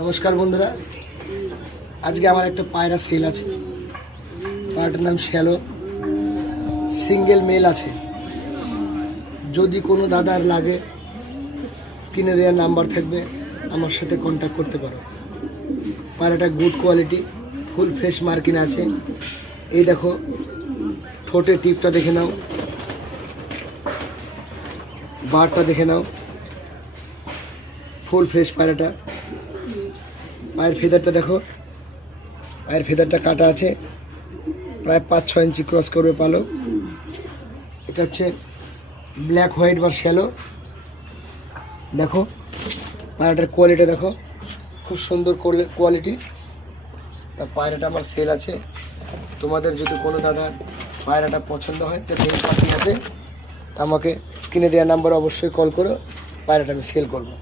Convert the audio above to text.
নমস্কার বন্ধুরা, আজকে আমার একটা পায়রা সেল আছে। পায়রাটার নাম শ্যালো, সিঙ্গেল মেল আছে। যদি কোনো দাদার লাগে স্ক্রিনে দেওয়ার নাম্বার থাকবে, আমার সাথে কন্ট্যাক্ট করতে পারো। পায়রাটা গুড কোয়ালিটি, ফুল ফ্রেশ মার্কিন আছে। এই দেখো, ঠোঁটের টিপটা দেখে নাও, বারটা দেখে নাও, ফুল ফ্রেশ পায়রাটা। পায়ের ফেদারটা দেখো, পায়ের ফেদারটা কাটা আছে, প্রায় 5-6 ইঞ্চি ক্রস করবে পালো। এটা হচ্ছে ব্ল্যাক হোয়াইট বা শ্যালো। দেখো পায়রাটার কোয়ালিটি দেখো, খুব সুন্দর কোয়ালিটি। তা পায়রাটা আমার সেল আছে। তোমাদের যদি কোনো দাদার পায়রাটা পছন্দ হয়, তো মেল পাখি আছে, আমাকে স্ক্রিনে দেওয়া নাম্বার অবশ্যই কল করো, পায়রাটা আমি সেল করবো।